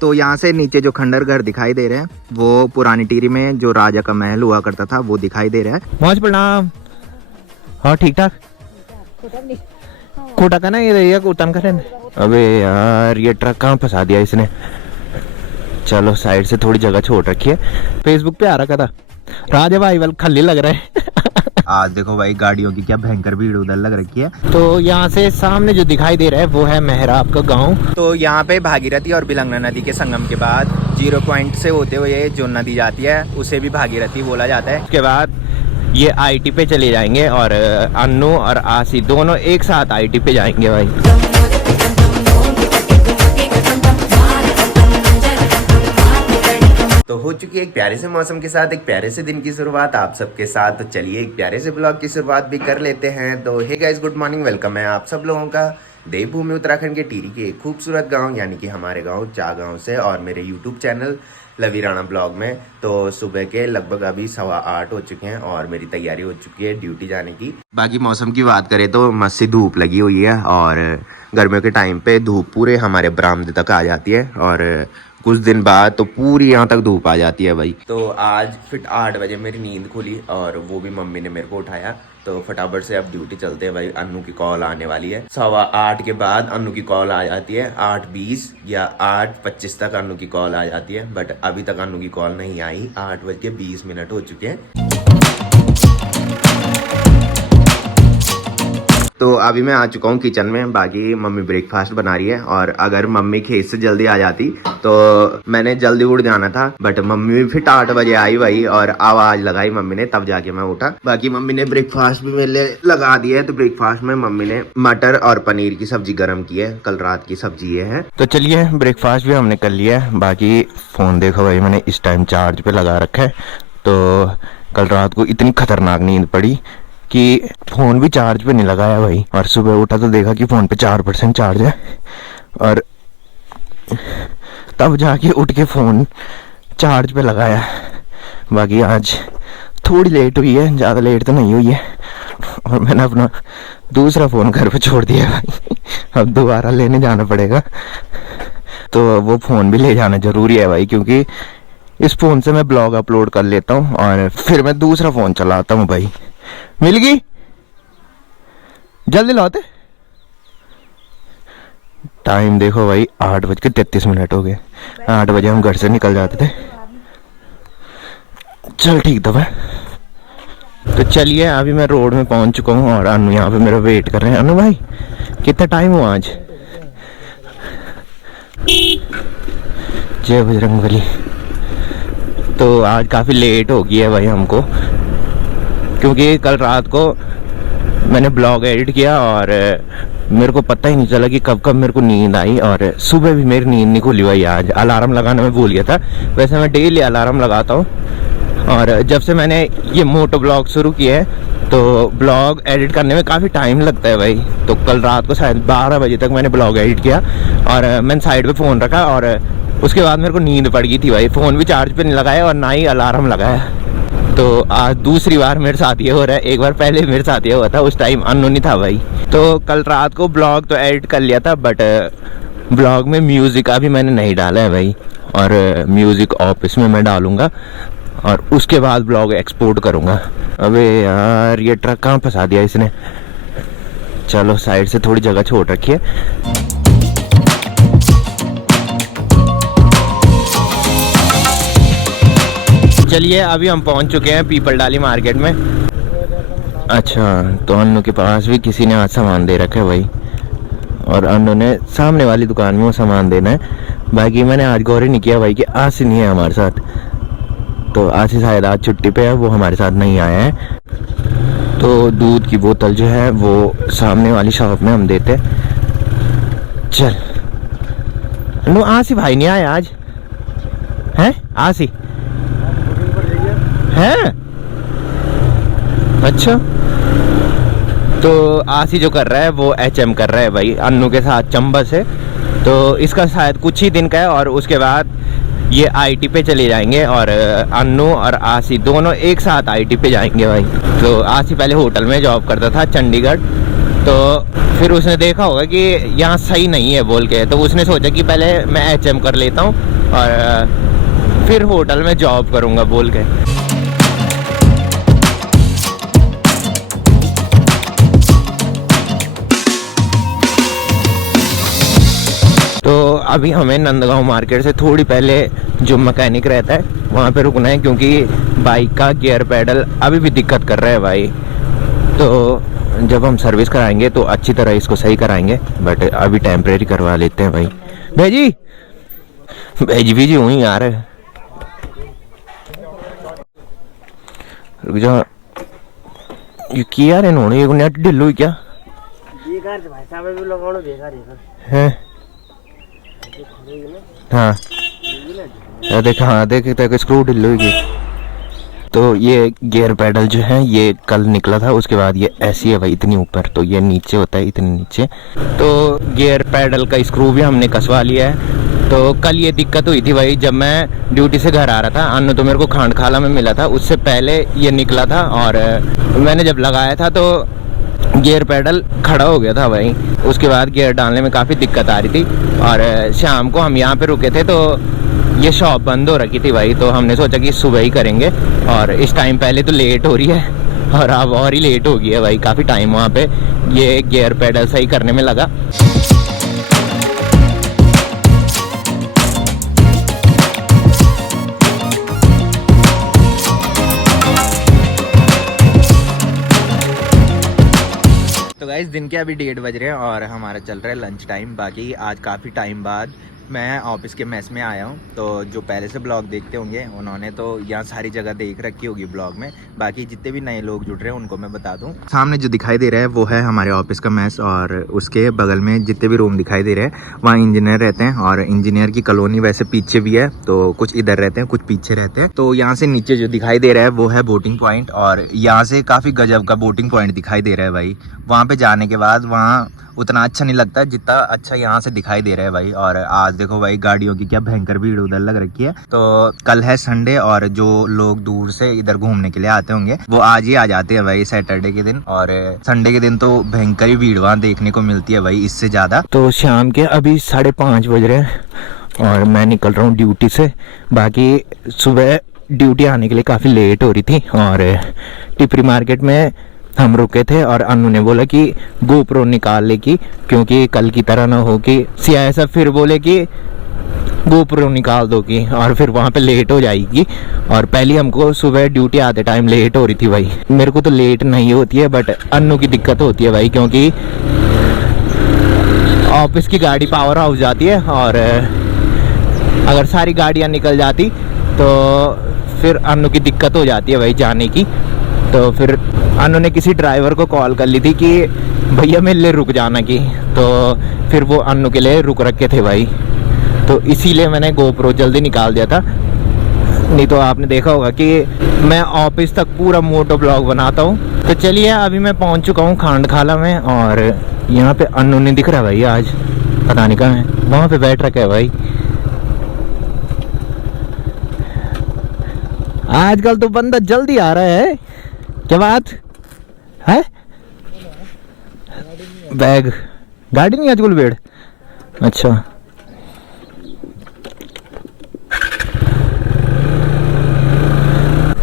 तो यहाँ से नीचे जो खंडर घर दिखाई दे रहे हैं वो पुरानी टिहरी में जो राजा का महल हुआ करता था वो दिखाई दे रहा है। मौज प्रणाम। हाँ ठीक ठाक। कोटा का ना ये कोटन का। अबे यार ये ट्रक कहाँ फंसा दिया इसने। चलो साइड से थोड़ी जगह छोड़ रखी है। फेसबुक पे आ रखा था राजा भाई वाल खल्ली लग रहा है। आज देखो भाई गाड़ियों की क्या भयंकर भीड़ उधर लग रखी है। तो यहाँ से सामने जो दिखाई दे रहा है वो है मेहराब का गांव। तो यहाँ पे भागीरथी और बिलंगना नदी के संगम के बाद 0 पॉइंट से होते हुए जो नदी जाती है उसे भी भागीरथी बोला जाता है। उसके बाद ये आईटी पे चले जाएंगे और अन्नू और आसी दोनों एक साथ आईटी पे जाएंगे भाई। तो हो चुकी है एक प्यारे से मौसम के साथ एक प्यारे से दिन की शुरुआत आप सबके साथ। तो चलिए एक प्यारे से ब्लॉग की शुरुआत भी कर लेते हैं। तो hey guys good morning, welcome है आप सब लोगों का देवभूमि उत्तराखंड के टिहरी के एक खूबसूरत गांव यानी कि हमारे गांव चागांव से और मेरे यूट्यूब चैनल लवी राणा ब्लॉग में। तो सुबह के लगभग अभी 8:15 हो चुके हैं और मेरी तैयारी हो चुकी है ड्यूटी जाने की। बाकी मौसम की बात करें तो मस्त सी धूप लगी हुई है और गर्मियों के टाइम पे धूप पूरे हमारे बरामदे तक आ जाती है और कुछ दिन बाद तो पूरी यहाँ तक धूप आ जाती है भाई। तो आज फिट 8 बजे मेरी नींद खुली और वो भी मम्मी ने मेरे को उठाया। तो फटाफट से अब ड्यूटी चलते हैं भाई। अन्नू की कॉल आने वाली है 8:15 के बाद। अन्नू की कॉल आ जाती है 8:20 या 8:25 तक अन्नू की कॉल आ जाती है। बट अभी तक अन्नू की कॉल नहीं आई। 8:20 हो चुके हैं। तो अभी मैं आ चुका हूँ किचन में। बाकी मम्मी ब्रेकफास्ट बना रही है और अगर मम्मी खेत से जल्दी आ जाती तो मैंने जल्दी उठ जाना था। बट मम्मी भी फिर 8 बजे आई भाई और आवाज लगाई मम्मी ने, तब जाके मैं उठा। बाकी मम्मी ने ब्रेकफास्ट भी मेरे लिए लगा दिया है। तो ब्रेकफास्ट में मम्मी ने मटर और पनीर की सब्जी गर्म की है, कल रात की सब्जी ये है। तो चलिए ब्रेकफास्ट भी हमने कर लिया है। बाकी फोन देखो भाई मैंने इस टाइम चार्ज पे लगा रखा है। तो कल रात को इतनी खतरनाक नींद पड़ी कि फोन भी चार्ज पे नहीं लगाया भाई। और सुबह उठा तो देखा कि फोन पे 4% चार्ज है और तब जाके उठ के फोन चार्ज पे लगाया। बाकी आज थोड़ी लेट हुई है, ज़्यादा लेट तो नहीं हुई है। और मैंने अपना दूसरा फ़ोन घर पे छोड़ दिया भाई। अब दोबारा लेने जाना पड़ेगा। तो वो फ़ोन भी ले जाना ज़रूरी है भाई, क्योंकि इस फ़ोन से मैं ब्लॉग अपलोड कर लेता हूँ और फिर मैं दूसरा फ़ोन चलाता हूँ भाई। मिल गई, जल्दी लाते। टाइम देखो भाई 8:33 हो गए। 8 बजे हम घर से निकल जाते थे। चल ठीक था भाई। तो चलिए अभी मैं रोड में पहुंच चुका हूँ और अनु यहाँ पे मेरा वेट कर रहे हैं। अनु भाई कितना टाइम हुआ आज? जय बजरंगबली। तो आज काफ़ी लेट हो गई है भाई हमको, क्योंकि कल रात को मैंने ब्लॉग एडिट किया और मेरे को पता ही नहीं चला कि कब कब मेरे को नींद आई। और सुबह भी मेरी नींद नहीं खुली भाई। आज अलार्म लगाना मैं भूल गया था। वैसे मैं डेली अलार्म लगाता हूँ और जब से मैंने ये मोटो ब्लॉग शुरू किया है तो ब्लॉग एडिट करने में काफ़ी टाइम लगता है भाई। तो कल रात को शायद 12 बजे तक मैंने ब्लॉग एडिट किया और मैंने साइड पे फ़ोन रखा और उसके बाद मेरे को नींद पड़ गई थी भाई। फ़ोन भी चार्ज पे नहीं लगाया और ना ही अलार्म लगाया। तो आज दूसरी बार मेरे साथ ये हो रहा है। एक बार पहले मेरे साथ ये हुआ था, उस टाइम अनु नहीं था भाई। तो कल रात को ब्लॉग तो एडिट कर लिया था बट ब्लॉग में म्यूज़िक अभी मैंने नहीं डाला है भाई। और म्यूज़िक ऑफिस में मैं डालूँगा और उसके बाद ब्लॉग एक्सपोर्ट करूँगा। अबे यार ये ट्रक कहाँ फंसा दिया इसने। चलो साइड से थोड़ी जगह छोड़ रखी है। चलिए अभी हम पहुंच चुके हैं पीपल डाली मार्केट में। अच्छा तो अन्नू के पास भी किसी ने आज सामान दे रखा है भाई और अन्नू ने सामने वाली दुकान में वो सामान देना है। बाकी मैंने आज गौर ही नहीं किया भाई कि आसी नहीं है हमारे साथ। तो आसी शायद आज छुट्टी पे है, वो हमारे साथ नहीं आया है। तो दूध की बोतल जो है वो सामने वाली शॉप में हम देते। चल अन्नू आसी भाई नहीं आया आज है? आसी है? अच्छा तो आसी जो कर रहा है वो HM कर रहा है भाई अन्नू के साथ चंबा से। तो इसका शायद कुछ ही दिन का है और उसके बाद ये आईटी पे चले जाएंगे और अन्नू और आसी दोनों एक साथ आईटी पे जाएंगे भाई। तो आसी पहले होटल में जॉब करता था चंडीगढ़ तो फिर उसने देखा होगा कि यहाँ सही नहीं है बोल के, तो उसने सोचा कि पहले मैं HM कर लेता हूँ और फिर होटल में जॉब करूँगा बोल के। तो अभी हमें नंदगांव मार्केट से थोड़ी पहले जो मैकेनिक रहता है वहाँ पे रुकना है, क्योंकि बाइक का गियर पैडल अभी भी दिक्कत कर रहा है भाई। तो जब हम सर्विस कराएंगे तो अच्छी तरह इसको सही कराएंगे, बट अभी टेम्परेरी करवा लेते हैं भाई। भेजी हूँ यार, रुक जा। ये किया रे इन्होंने, ये नेट ढिल हुई क्या है? हाँ देख, हाँ देख स्क्रू ढिल हुई। तो ये गियर पैडल जो है ये कल निकला था, उसके बाद ये ऐसी है भाई इतनी ऊपर, तो ये नीचे होता है इतने नीचे। तो गियर पैडल का स्क्रू भी हमने कसवा लिया है। तो कल ये दिक्कत हुई थी भाई, जब मैं ड्यूटी से घर आ रहा था, अन्नू तो मेरे को खांडखाला में मिला था, उससे पहले ये निकला था और मैंने जब लगाया था तो गियर पैडल खड़ा हो गया था भाई। उसके बाद गियर डालने में काफ़ी दिक्कत आ रही थी और शाम को हम यहाँ पे रुके थे तो ये शॉप बंद हो रखी थी भाई। तो हमने सोचा कि सुबह ही करेंगे और इस टाइम पहले तो लेट हो रही है और अब और ही लेट हो गई है भाई। काफ़ी टाइम वहाँ पे ये गियर पैडल सही करने में लगा। तो गाइस दिन के अभी 1:30 बज रहे हैं और हमारा चल रहा है लंच टाइम। बाकी आज काफ़ी टाइम बाद मैं ऑफिस के मेस में आया हूँ। तो जो पहले से ब्लॉग देखते होंगे उन्होंने तो यहाँ सारी जगह देख रखी होगी ब्लॉग में। बाकी जितने भी नए लोग जुड़ रहे हैं उनको मैं बता दूँ, सामने जो दिखाई दे रहा है वो है हमारे ऑफिस का मेस और उसके बगल में जितने भी रूम दिखाई दे रहे हैं वहाँ इंजीनियर रहते हैं और इंजीनियर की कॉलोनी वैसे पीछे भी है, तो कुछ इधर रहते हैं कुछ पीछे रहते हैं। तो यहाँ से नीचे जो दिखाई दे रहा है वो है बोटिंग पॉइंट और यहाँ से काफ़ी गजब का बोटिंग पॉइंट दिखाई दे रहा है भाई। वहाँ पे जाने के बाद वहाँ उतना अच्छा नहीं लगता जितना अच्छा यहाँ से दिखाई दे रहा है भाई। और आज देखो भाई गाड़ियों की क्या भयंकर भीड़ उधर लग रखी है। तो कल है संडे और जो लोग दूर से इधर घूमने के लिए आते होंगे वो आज ही आ जाते हैं भाई सैटरडे के दिन, और संडे के दिन तो भयंकर ही भीड़ वहाँ देखने को मिलती है भाई, इससे ज्यादा। तो शाम के अभी 5:30 बज रहे हैं और मैं निकल रहा हूँ ड्यूटी से। बाकी सुबह ड्यूटी आने के लिए काफ़ी लेट हो रही थी और टिपरी मार्केट में हम रुके थे और अनु ने बोला कि गोप्रो निकाल ले की, क्योंकि कल की तरह ना हो कि सियासा फिर बोले कि गोप्रो निकाल दो की और फिर वहाँ पे लेट हो जाएगी। और पहले हमको सुबह ड्यूटी आते टाइम लेट हो रही थी भाई। मेरे को तो लेट नहीं होती है बट अनु की दिक्कत होती है भाई, क्योंकि ऑफिस की गाड़ी पावर हाउस जाती है और अगर सारी गाड़ियाँ निकल जाती तो फिर अनु की दिक्कत हो जाती है भाई जाने की। तो फिर अनु ने किसी ड्राइवर को कॉल कर ली थी कि भैया मेरे लिए रुक जाना की, तो फिर वो अनु के लिए रुक रखे थे भाई। तो इसीलिए मैंने गोप्रो जल्दी निकाल दिया था, नहीं तो आपने देखा होगा कि मैं ऑफिस तक पूरा मोटो ब्लॉग बनाता हूँ। तो चलिए अभी मैं पहुँच चुका हूँ खांडखाला में और यहाँ पे अनु नहीं दिख रहा भाई, आज पता नहीं कहाँ है, वहाँ पे बैठ रखा है भाई। आजकल तो बंदा जल्दी आ रहा है, क्या बात है? बैग गाड़ी नहीं आजकल बेड़, अच्छा।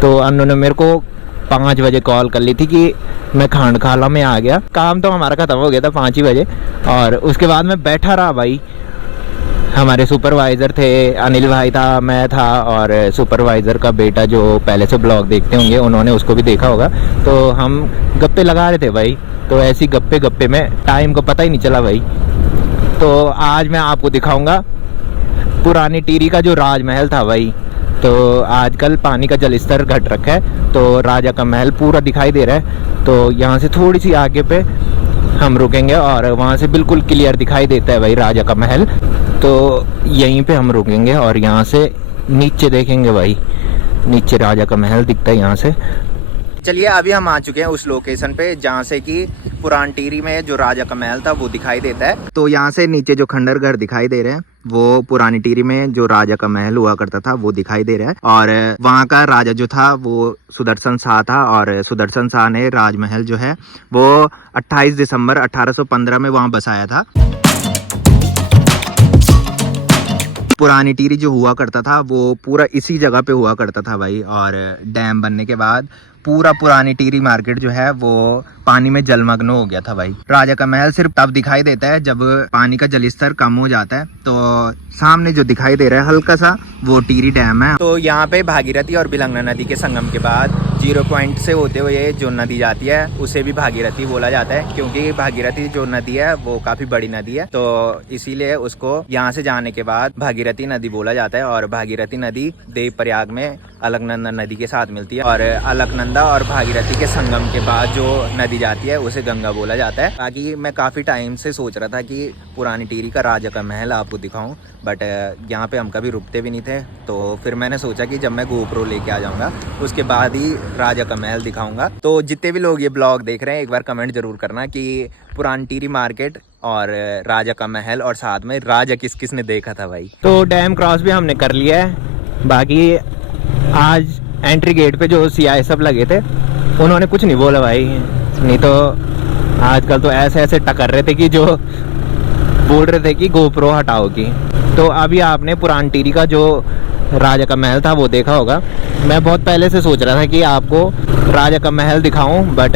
तो अनु ने मेरे को 5 बजे कॉल कर ली थी कि मैं खांडखाला में आ गया। काम तो हमारा ख़त्म हो गया था 5 ही बजे और उसके बाद मैं बैठा रहा भाई। हमारे सुपरवाइज़र थे, अनिल भाई था, मैं था और सुपरवाइज़र का बेटा जो पहले से ब्लॉग देखते होंगे उन्होंने उसको भी देखा होगा। तो हम गप्पे लगा रहे थे भाई, तो ऐसी गप्पे गप्पे में टाइम को पता ही नहीं चला भाई। तो आज मैं आपको दिखाऊंगा पुरानी टिहरी का जो राजमहल था भाई। तो आजकल पानी का जल स्तर घट रखा है तो राजा का महल पूरा दिखाई दे रहा है। तो यहाँ से थोड़ी सी आगे पे हम रुकेंगे और वहाँ से बिल्कुल क्लियर दिखाई देता है भाई राजा का महल। तो यहीं पे हम रुकेंगे और यहाँ से नीचे देखेंगे भाई, नीचे राजा का महल दिखता है यहाँ से। चलिए अभी हम आ चुके हैं उस लोकेशन पे जहाँ से कि पुरान टिहरी में जो राजा का महल था वो दिखाई देता है। तो यहाँ से नीचे जो खंडर घर दिखाई दे रहे हैं वो पुरानी टिहरी में जो राजा का महल हुआ करता था वो दिखाई दे रहा है। और वहाँ का राजा जो था वो सुदर्शन शाह था और सुदर्शन शाह ने राजमहल जो है वो 28 दिसंबर 1815 में वहाँ बसाया था। पुरानी टिहरी जो हुआ करता था वो पूरा इसी जगह पे हुआ करता था भाई। और डैम बनने के बाद पूरा पुरानी टिहरी मार्केट जो है वो पानी में जलमग्न हो गया था भाई। राजा का महल सिर्फ तब दिखाई देता है जब पानी का जलस्तर कम हो जाता है। तो सामने जो दिखाई दे रहा है हल्का सा वो टिहरी डैम है। तो यहाँ पे भागीरथी और बिलंगना नदी के संगम के बाद 0 पॉइंट से होते हुए जो नदी जाती है उसे भी भागीरथी बोला जाता है, क्योंकि भागीरथी जो नदी है वो काफी बड़ी नदी है। तो इसीलिए उसको यहाँ से जाने के बाद भागीरथी नदी बोला जाता है। और भागीरथी नदी देवप्रयाग में अलकनंदा नदी के साथ मिलती है और अलकनंदा और भागीरथी के संगम के बाद जो नदी जाती है उसे गंगा बोला जाता है। बाकी मैं काफ़ी टाइम से सोच रहा था कि पुरानी टिहरी का राजा का महल आपको दिखाऊं, बट यहाँ पे हम कभी रुकते भी नहीं थे। तो फिर मैंने सोचा कि जब मैं गोप्रो लेके आ जाऊँगा उसके बाद ही राजा का महल दिखाऊँगा। तो जितने भी लोग ये ब्लॉग देख रहे हैं एक बार कमेंट जरूर करना कि पुरानी टिहरी मार्केट और राजा का महल और साथ में राजा किस किस ने देखा था भाई। तो डैम क्रॉस भी हमने कर लिया है। बाकी आज एंट्री गेट पे जो सीआई सब लगे थे उन्होंने कुछ नहीं बोला भाई, नहीं तो आजकल तो ऐसे ऐसे टकर रहे थे कि जो बोल रहे थे कि गोप्रो हटाओ की। तो अभी आपने पुरानी टिहरी का जो राजा का महल था वो देखा होगा। मैं बहुत पहले से सोच रहा था कि आपको राजा का महल दिखाऊं, बट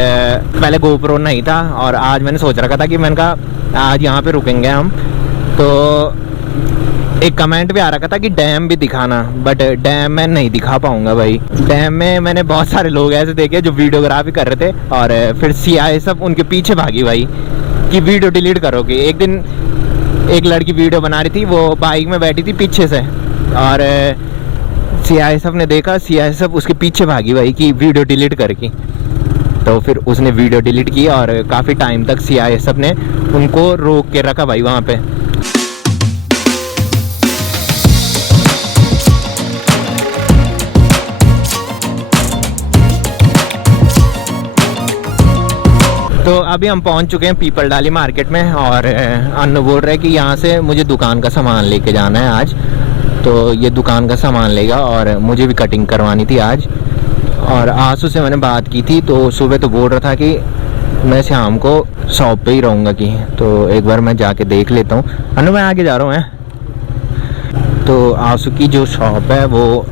पहले गोप्रो नहीं था और आज मैंने सोच रखा था कि मैंने कहा आज यहाँ पे रुकेंगे हम। तो एक कमेंट भी आ रखा था कि डैम भी दिखाना, बट डैम में नहीं दिखा पाऊंगा भाई। डैम में मैंने बहुत सारे लोग ऐसे देखे जो वीडियोग्राफी कर रहे थे और फिर सीआई सब उनके पीछे भागी भाई कि वीडियो डिलीट करोगे। एक दिन एक लड़की वीडियो बना रही थी, वो बाइक में बैठी थी पीछे से और सीआई सब ने देखा, सीआई सब उसके पीछे भागी भाई कि वीडियो डिलीट करके। तो फिर उसने वीडियो डिलीट की और काफ़ी टाइम तक सीआई सब ने उनको रोक के रखा भाई वहाँ पे। तो अभी हम पहुंच चुके हैं पीपल डाली मार्केट में और अन्नू बोल रहे हैं कि यहाँ से मुझे दुकान का सामान लेके जाना है आज। तो ये दुकान का सामान लेगा और मुझे भी कटिंग करवानी थी आज। और आंसू से मैंने बात की थी तो सुबह तो बोल रहा था कि मैं शाम को शॉप पे ही रहूँगा कि, तो एक बार मैं जाके देख लेता हूँ। अन्नू मैं आगे जा रहा हूँ। तो आंसू की जो शॉप है वो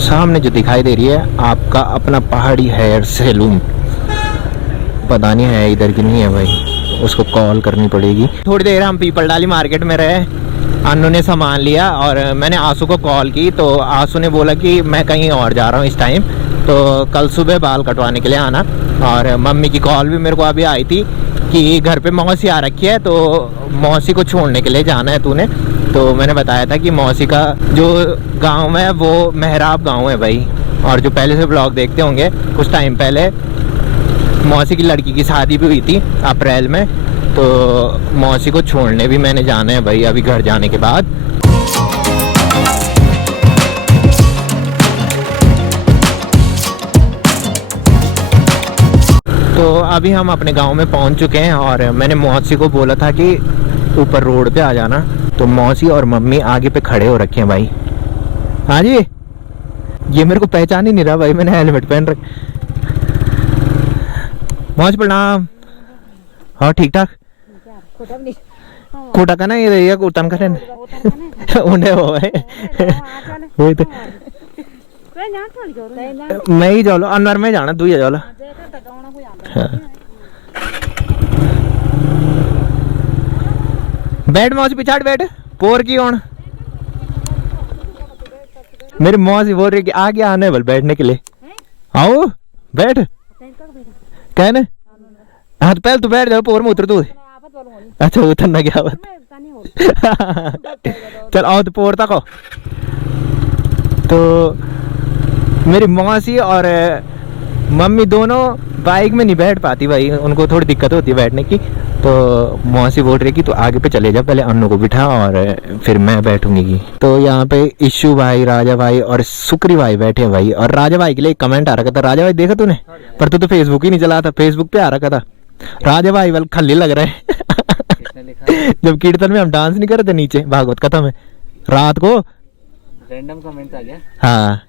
सामने जो दिखाई दे रही है आपका अपना पहाड़ी हेयर सैलून। पता नहीं है इधर की नहीं है भाई, उसको कॉल करनी पड़ेगी। थोड़ी देर हम पीपल डाली मार्केट में रहे, अन्नू ने सामान लिया और मैंने आंसू को कॉल की तो आंसू ने बोला कि मैं कहीं और जा रहा हूँ इस टाइम, तो कल सुबह बाल कटवाने के लिए आना। और मम्मी की कॉल भी मेरे को अभी आई थी कि घर पे मौसी आ रखी है तो मौसी को छोड़ने के लिए जाना है तूने। तो मैंने बताया था कि मौसी का जो गाँव है वो मेहराब गाँव है भाई। और जो पहले से ब्लॉग देखते होंगे कुछ टाइम पहले मौसी की लड़की की शादी भी हुई थी अप्रैल में, तो मौसी को छोड़ने भी मैंने जाना है भाई अभी घर जाने के बाद। तो अभी हम अपने गांव में पहुंच चुके हैं और मैंने मौसी को बोला था कि ऊपर रोड पे आ जाना, तो मौसी और मम्मी आगे पे खड़े हो रखे हैं भाई। हाँ जी, ये मेरे को पहचान ही नहीं रहा भाई, मैंने हेलमेट पहन रखा। मौज प्रणाम। हाँ ठीक ठाक। कोटा का ना ये उतन का उन्हें वो है वही तो मैं ही जाओ अनवर में जाना तू ही जाओ। बैठ मौज पिछाड़ बैठ पोर की ओण मेरी मौज बोल रही कि आगे आने वाले बैठने के लिए। आओ बैठ कहने। हाँ तो पहले तू बैठ जाओ पोर में उतर तू। अच्छा उतरना क्या बात। चल आओ तो पोर तक आओ। तो मेरी मौसी और मम्मी दोनों बाइक में नहीं बैठ पाती भाई, उनको थोड़ी दिक्कत होती है बैठने की। तो मौसी बोल रही कि तू आगे पे चले जा, पहले अन्नू को बिठा और फिर मैं बैठूंगी। तो यहाँ पे इशू भाई, राजा भाई और सुक्री भाई बैठे हैं भाई। और राजा भाई के लिए एक कमेंट आ रखा था, राजा भाई देखा तूने? पर तू तो फेसबुक ही नहीं चलाता, फेसबुक पे आ रखा था राजा भाई वाल खल्ली लग रहा है। जब कीर्तन में हम डांस नहीं कर रहे थे नीचे भागवत कथा में रात को, रैंडम कमेंट आ गया। हाँ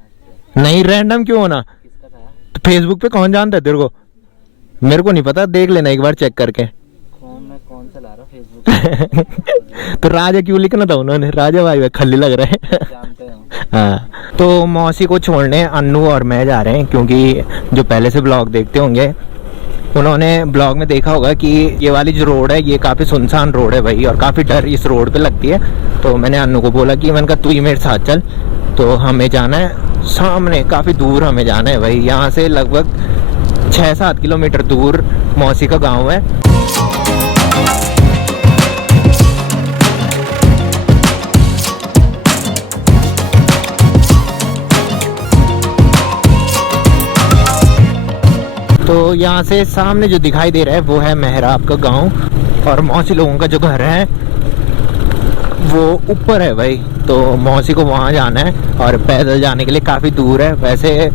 नहीं रैंडम क्यों होना, किसका था? तो फेसबुक पे कौन जानता है तेरे को? मेरे को नहीं पता, देख लेना एक बार चेक करके। कौन चला रहा फेसबुक? तो राजा क्यों लिखना था उन्होंने, राजा भाई खल्ली लग रहे हैं। जानते हैं। हाँ तो मौसी को छोड़ने अन्नू और मैं जा रहे हैं, क्योंकि जो पहले से ब्लॉग देखते होंगे उन्होंने ब्लॉग में देखा होगा कि ये वाली जो रोड है ये काफ़ी सुनसान रोड है भाई, और काफ़ी डर इस रोड पे लगती है। तो मैंने अन्नू को बोला कि मैंने कहा तू ही मेरे साथ चल। तो हमें जाना है सामने, काफ़ी दूर हमें जाना है भाई, यहाँ से लगभग 6-7 किलोमीटर दूर मौसी का गाँव है। तो यहाँ से सामने जो दिखाई दे रहा है वो है मेहराब का गांव, और मौसी लोगों का जो घर है वो ऊपर है भाई। तो मौसी को वहाँ जाना है और पैदल जाने के लिए काफ़ी दूर है। वैसे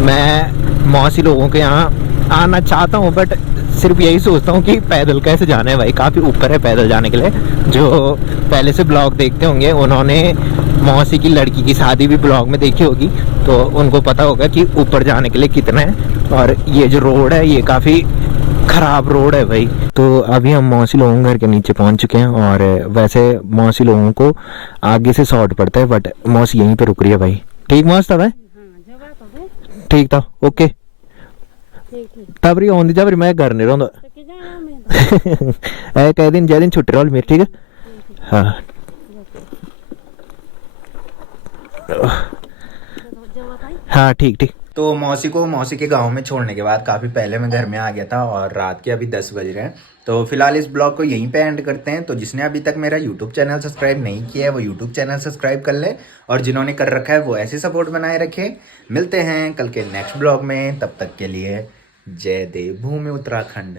मैं मौसी लोगों के यहाँ आना चाहता हूँ, बट सिर्फ यही सोचता हूँ कि पैदल कैसे जाना है भाई, काफ़ी ऊपर है पैदल जाने के लिए। जो पहले से ब्लॉग देखते होंगे उन्होंने मौसी की लड़की की शादी भी ब्लॉग में देखी होगी, तो उनको पता होगा कि ऊपर जाने के लिए कितना है। और ये जो रोड है ये काफ़ी ख़राब रोड है भाई। तो अभी हम मौसी लोगों के घर के नीचे पहुंच चुके हैं, और वैसे मौसी लोगों को आगे से शॉर्ट पड़ता है, बट मौसी यहीं पे रुक रही है भाई। ठीक मौसी था भाई? ठीक था, ओके। तब आँदी जब मैं घर नहीं रहा ऐ कई दिन जै दिन छुट्टी रहो मेरी, ठीक है? हाँ हाँ ठीक ठीक। तो मौसी को मौसी के गांव में छोड़ने के बाद काफ़ी पहले मैं घर में आ गया था, और रात के अभी 10 बज रहे हैं। तो फिलहाल इस ब्लॉग को यहीं पे एंड करते हैं। तो जिसने अभी तक मेरा यूट्यूब चैनल सब्सक्राइब नहीं किया है वो यूट्यूब चैनल सब्सक्राइब कर ले, और जिन्होंने कर रखा है वो ऐसे सपोर्ट बनाए रखे। मिलते हैं कल के नेक्स्ट ब्लॉग में, तब तक के लिए जय देव भूमि उत्तराखंड।